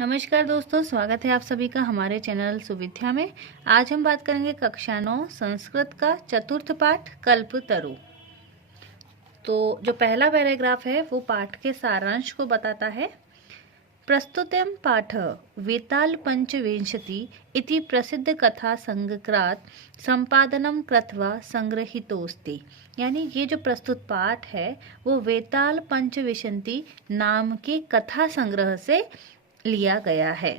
नमस्कार दोस्तों, स्वागत है आप सभी का हमारे चैनल सुविद्या में। आज हम बात करेंगे कक्षा 9 संस्कृत का चतुर्थ पाठ कल्पतरु। तो जो पहला पैराग्राफ है वो पाठ के सारांश को बताता है। प्रस्तुतम पाठ वेताल पंचविंशति इति प्रसिद्ध कथा संग्रहात् संपादनम कृत्वा संग्रहितोस्ति। यानी ये जो प्रस्तुत पाठ है वो वेताल पंचविंशति नाम के कथा संग्रह से लिया गया है।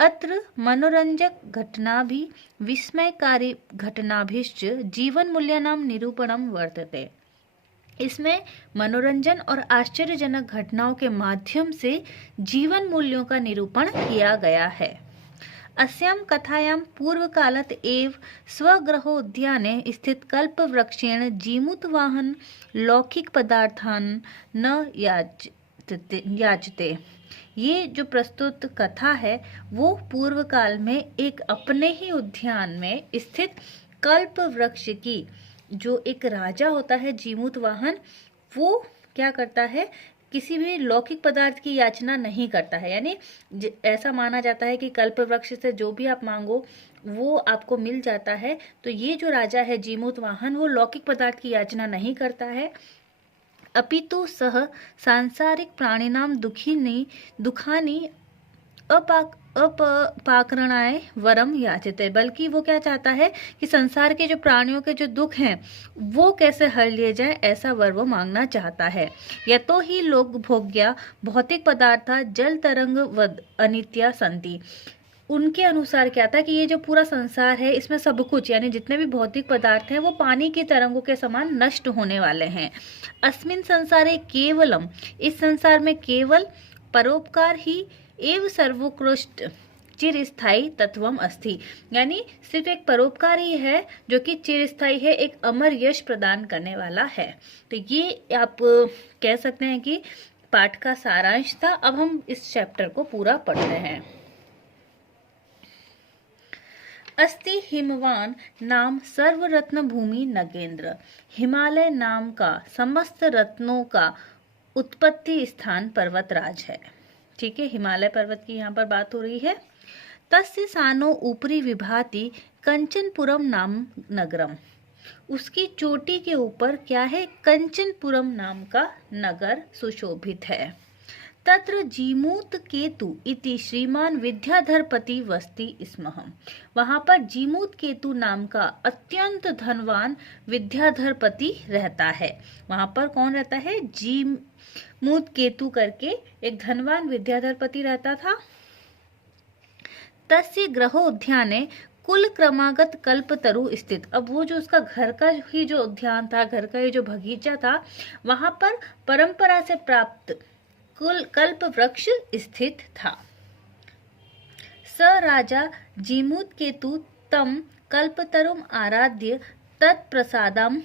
अत्र मनोरंजक घटनाभि विस्मयकारी घटनाभिश्च जीवन मूल्यानां निरूपणं वर्तते। इसमें मनोरंजन और आश्चर्यजनक घटनाओं के माध्यम से जीवन मूल्यों का निरूपण किया गया है। अस्यां कथायां पूर्वकालत एव स्वगृहोद्याने स्थित कल्पवृक्षेण जीमूतवाहन लौकिक पदार्थान् न याचते। ये जो प्रस्तुत कथा है वो पूर्व काल में एक अपने ही उद्यान में स्थित कल्प वृक्ष की, जो एक राजा होता है जीमूतवाहन, वो क्या करता है, किसी भी लौकिक पदार्थ की याचना नहीं करता है। यानी ऐसा माना जाता है कि कल्प वृक्ष से जो भी आप मांगो वो आपको मिल जाता है। तो ये जो राजा है जीमूतवाहन वो लौकिक पदार्थ की याचना नहीं करता है, अपितु सह सांसारिक प्राणिनां दुखानि अपाकरणाय वरम याचते। बल्कि वो क्या चाहता है कि संसार के जो प्राणियों के जो दुख हैं वो कैसे हर लिए जाए, ऐसा वर वो मांगना चाहता है। यतो ही लोक भोग्या भौतिक पदार्था जल तरंग वद अनित्या संति। उनके अनुसार क्या था कि ये जो पूरा संसार है इसमें सब कुछ, यानी जितने भी भौतिक पदार्थ हैं वो पानी की तरंगों के समान नष्ट होने वाले हैं। अस्मिन् संसारे केवलम, इस संसार में केवल परोपकार ही एव सर्वोत्कृष्ट चिरस्थायी तत्वम अस्ति। यानी सिर्फ एक परोपकार ही है जो कि चिरस्थायी है, एक अमर यश प्रदान करने वाला है। तो ये आप कह सकते हैं कि पाठ का सारांश था। अब हम इस चैप्टर को पूरा पढ़ते हैं। अस्ति हिमवान नाम सर्व रत्न भूमि नगेंद्र। हिमालय नाम का समस्त रत्नों का उत्पत्ति स्थान पर्वतराज है। ठीक है, हिमालय पर्वत की यहाँ पर बात हो रही है। तस्य सानो ऊपरी विभाति कंचनपुरम नाम नगरम। उसकी चोटी के ऊपर क्या है, कंचनपुरम नाम का नगर सुशोभित है। तत्र जीमूत केतु इति श्रीमान विद्याधरपति वस्ति स्मः। वहां पर जीमूत केतु नाम का अत्यंत धनवान विद्याधरपति रहता है। वहां पर कौन रहता है, जीमूत केतु करके एक धनवान विद्याधरपति रहता था। तस्य गृहोद्याने कुल क्रमागत कल्पतरु स्थित। अब वो जो उसका घर का ही जो उद्यान था, घर का ही जो बगीचा था, वहां पर परंपरा से प्राप्त कुल कल्प वृक्ष स्थित था। स राजा जीमूत केतु तम कल्पतरुम आराध्य तत्प्रसादम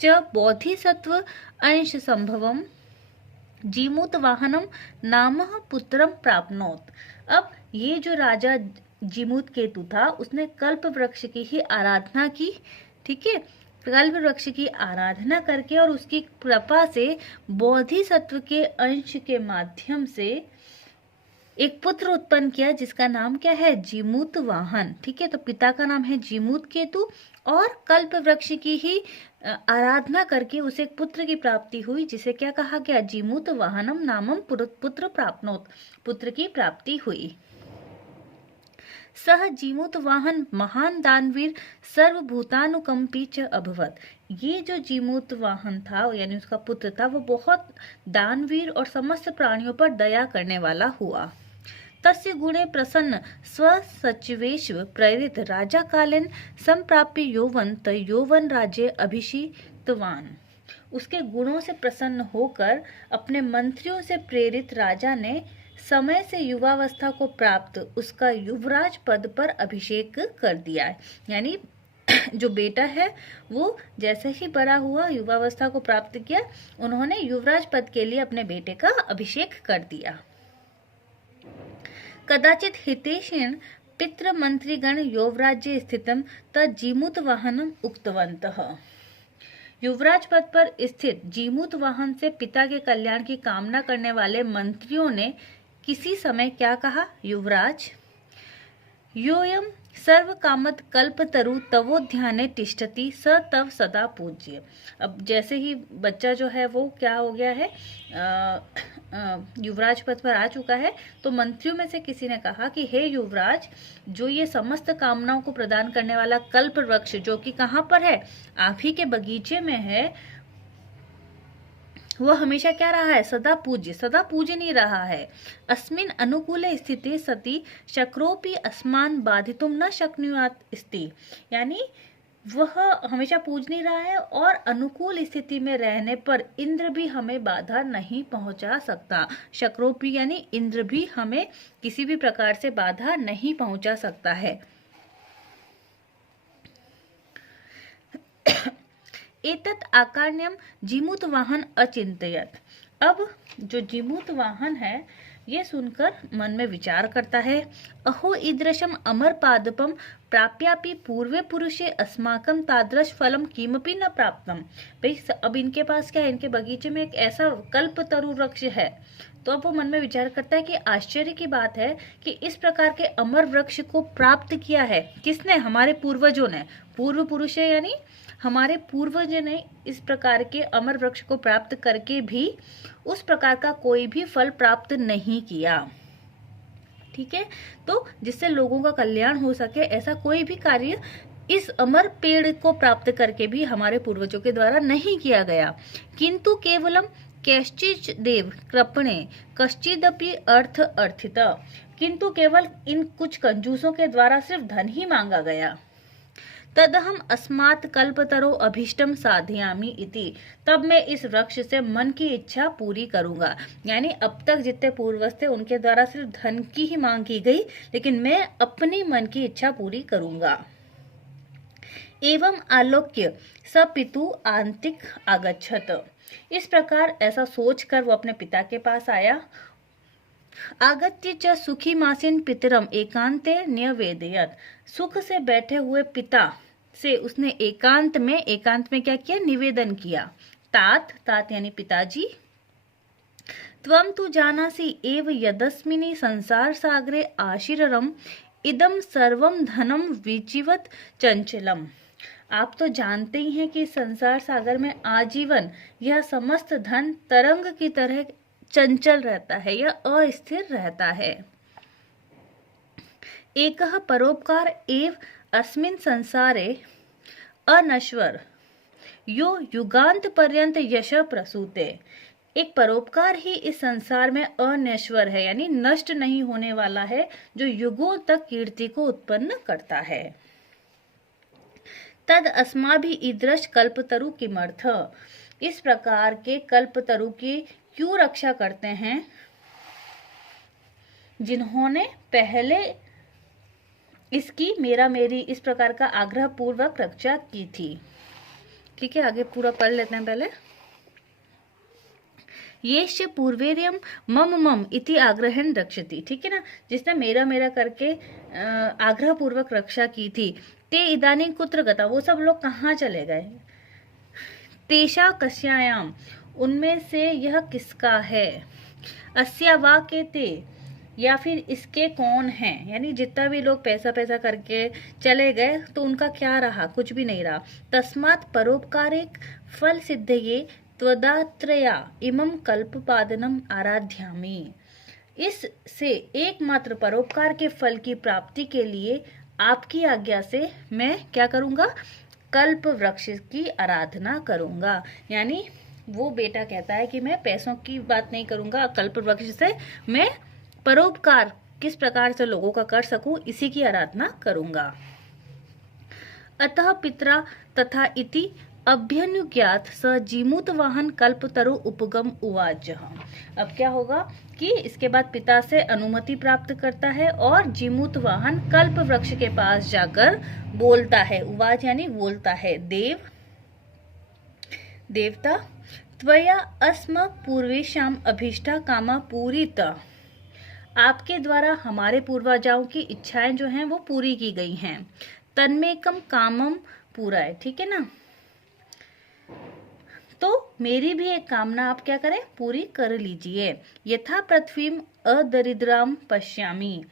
च बोधिसत्व अंश संभवम जीमूत वाहनम नामः पुत्रम प्राप्नोत। अब ये जो राजा जीमूत केतु था उसने कल्प वृक्ष की ही आराधना की। ठीक है, कल्प वृक्ष की आराधना करके और उसकी कृपा से बोधिसत्व के अंश के माध्यम से एक पुत्र उत्पन्न किया जिसका नाम क्या है, जीमूत वाहन। ठीक है, तो पिता का नाम है जीमूत केतु और कल्प वृक्ष की ही आराधना करके उसे एक पुत्र की प्राप्ति हुई जिसे क्या कहा गया, जीमूत वाहनम नामम पुत्र प्राप्नोत, पुत्र की प्राप्ति हुई। सह जीमूत वाहन महान दानवीर सर्वभूतानुकंपी च अभवत। ये जो जीमूत वाहन था यानी उसका पुत्र था वो बहुत दानवीर और समस्त प्राणियों पर दया करने वाला हुआ। तस्य गुणे प्रसन्न स्वसचिवेश प्रेरित राजा कालीन संप्राप्य यौवन यौवन राज्य अभिषिक्तवान। उसके गुणों से प्रसन्न होकर अपने मंत्रियों से प्रेरित राजा ने समय से युवावस्था को प्राप्त उसका युवराज पद पर अभिषेक कर दिया। यानी जो बेटा है वो जैसे ही बड़ा हुआ, युवावस्था को प्राप्त किया, उन्होंने युवराज पद के लिए अपने बेटे का अभिषेक कर दिया। कदाचित हितेशेन पितृ मंत्रीगण युवराज्य स्थितम तज्जीमूत वाहनम उक्तवन्तः। युवराज पद पर स्थित जीमूत वाहन से पिता के कल्याण की कामना करने वाले मंत्रियों ने किसी समय क्या कहा? युवराज, योऽयं सर्वकामत् कल्पतरु तवोध्याने तिष्ठति स तव सदा पूज्य। अब जैसे ही बच्चा जो है वो क्या हो गया है, युवराज पद पर आ चुका है, तो मंत्रियों में से किसी ने कहा कि हे युवराज, जो ये समस्त कामनाओं को प्रदान करने वाला कल्प वृक्ष जो कि कहाँ पर है? आप ही के बगीचे में है, वह हमेशा क्या रहा है? सदा पूज्य, सदा पूजनीय रहा है। अस्मिन् अनुकूले स्थिते सति शक्रोपि अस्मान बाधितुम न शक्नुयात् इति, यानी वह हमेशा पूजनीय रहा है और अनुकूल स्थिति में रहने पर इंद्र भी हमें बाधा नहीं पहुंचा सकता। शक्रोपि यानी इंद्र भी हमें किसी भी प्रकार से बाधा नहीं पहुंचा सकता है। एतत् आकारण्यम जीमूत वाहन अचिंतयत। अब जो जीमूत वाहन है ये सुनकर मन में विचार करता है, अहो ईदृशम अमर पादपम प्राप्यापि पूर्वे पुरुषे अस्माकं तादृश फलम किमपि न प्राप्तम। भाई अब इनके पास क्या है? इनके बगीचे में एक ऐसा कल्पतरु वृक्ष है। तो अब वो मन में विचार करता है कि आश्चर्य की बात है कि इस प्रकार के अमर वृक्ष को प्राप्त किया है किसने? हमारे पूर्वजों ने। पूर्व पुरुष है यानी हमारे पूर्वजों ने इस प्रकार के अमर वृक्ष को प्राप्त करके भी उस प्रकार का कोई भी फल प्राप्त नहीं किया। ठीक है, तो जिससे लोगों का कल्याण हो सके ऐसा कोई भी कार्य इस अमर पेड़ को प्राप्त करके भी हमारे पूर्वजों के द्वारा नहीं किया गया। किंतु केवलम कैश्चित् देव कृपणे कश्चिदपि अर्थ अर्थिता, किंतु केवल इन कुछ कंजूसों के द्वारा सिर्फ धन ही मांगा गया। तदहम अस्मात् कल्पतरो अभीष्टम साधयामि इति, तब मैं इस वृक्ष से मन की इच्छा पूरी करूंगा। यानी अब तक जितने पूर्वज थे उनके द्वारा सिर्फ धन की ही मांग की गई, लेकिन मैं अपनी मन की इच्छा पूरी करूंगा। एवं आलोक्य स पितु आंतिक आगच्छत। इस प्रकार ऐसा सोचकर वो अपने पिता के पास आया। आगत्य च सुखी मासीन पितरम एकांते न्यवेदयत। सुख से बैठे हुए पिता से उसने एकांत में क्या किया? निवेदन किया। तात यानी पिताजी, त्वं तु जानासि एव यदस्मिनि संसार सागरे आशीररम इदम सर्वम धनम विचिवत चंचलम। आप तो जानते ही हैं कि संसार सागर में आजीवन यह समस्त धन तरंग की तरह चंचल रहता है या अस्थिर रहता है। एकः परोपकार एव अस्मिन् संसारे अनश्वर यो युगांत पर्यंत यश प्रसूते। एक परोपकार ही इस संसार में अनश्वर है यानी नष्ट नहीं होने वाला है, जो युगों तक कीर्ति को उत्पन्न करता है। तद अस्माभि ईदृश कल्पतरु किमर्थ। इस प्रकार के कल्पतरु की क्यों रक्षा करते हैं? जिन्होंने पहले इसकी मेरा मेरी इस प्रकार का आग्रह पूर्वक रक्षा की थी। ठीक है, आगे पूरा पढ़ लेते हैं पहले। येष पूर्वेरियम मम मम इति आग्रहेन रक्षति। ठीक है ना, जिसने मेरा मेरा करके आग्रह पूर्वक रक्षा की थी। ते इदानीं कुत्र गता, वो सब लोग कहाँ चले गए? तेषा कस्यायाम, उनमें से यह किसका है? अस्या वा के ते, या फिर इसके कौन हैं? यानी जितना भी लोग पैसा करके चले गए तो उनका क्या रहा? कुछ भी नहीं रहा। तस्मात् परोपकारिक फल सिद्धये त्वदात्रया इमं कल्पपादनम आराध्यामि। इससे एकमात्र परोपकार के फल की प्राप्ति के लिए आपकी आज्ञा से मैं क्या करूंगा? कल्प वृक्ष की आराधना करूंगा। यानी वो बेटा कहता है कि मैं पैसों की बात नहीं करूंगा, कल्प वृक्ष से मैं परोपकार किस प्रकार से लोगों का कर सकूं इसी की आराधना करूंगा। अतः पित्रा तथा इति अभ्यनुज्ञात स जीमूत वाहन कल्पतरु उपगम उवाच। अब क्या होगा कि इसके बाद पिता से अनुमति प्राप्त करता है और जीमूत वाहन कल्प वृक्ष के पास जाकर बोलता है। उवाच यानी बोलता है। देवता त्वया अस्म पूर्वेशाम अभीष्टा कामा पूरिता। आपके द्वारा हमारे पूर्वजों की इच्छाएं जो हैं वो पूरी की गई हैं। तन्मेकम कामम पूरा है। ठीक है ना, तो मेरी भी एक कामना आप क्या करें, पूरी कर लीजिए। यथा पृथ्वीम अदरिद्राम पश्यामि,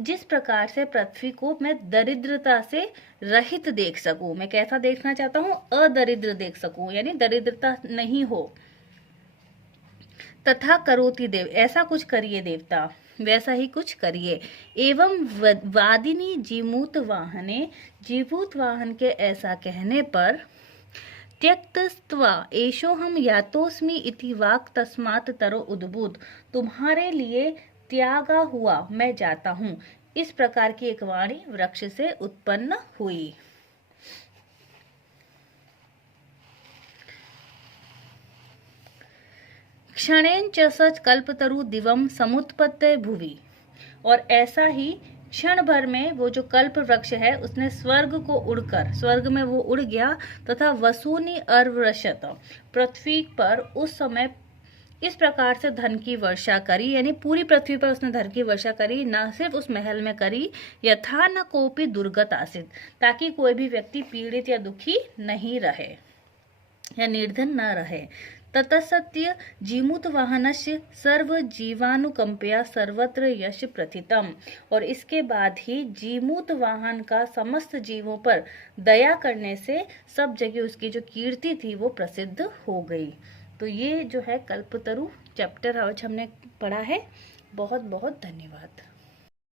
जिस प्रकार से पृथ्वी को मैं दरिद्रता से रहित देख सकूं, मैं कैसा देखना चाहता हूं, अदरिद्र देख सकूं, यानी दरिद्रता नहीं हो। तथा करोति देव, ऐसा कुछ करिए देवता, वैसा ही कुछ करिए। एवं वादिनी जीमूत वाहने, जीभूत वाहन के ऐसा कहने पर, त्यक्तस्त्वा एषो हम यातोस्मि इति वाक् तस्मात् तरो उद्भूत, तुम्हारे लिए त्यागा हुआ मैं जाता हूँ, इस प्रकार की एक वाणी वृक्ष से उत्पन्न हुई। क्षणेन च सच कल्पतरु दिवम समुत्पत्ते भुवि, और ऐसा ही क्षण भर में वो जो कल्प वृक्ष है उसने स्वर्ग को उड़कर, स्वर्ग में वो उड़ गया, तथा वसूनी अर्वशत, पृथ्वी पर उस समय इस प्रकार से धन की वर्षा करी, यानी पूरी पृथ्वी पर उसने धन की वर्षा करी, न सिर्फ उस महल में करी, यथा न कोपी दुर्गत आसित, ताकि कोई भी व्यक्ति पीड़ित या दुखी नहीं रहे या निर्धन न रहे। ततसत्य जीमूत वाहनस्य सर्व जीवानुकंपया सर्वत्र यश प्रथितम, और इसके बाद ही जीमूत वाहन का समस्त जीवों पर दया करने से सब जगह उसकी जो कीर्ति थी वो प्रसिद्ध हो गई। तो ये जो है कल्पतरु चैप्टर आज हमने पढ़ा है। बहुत बहुत धन्यवाद।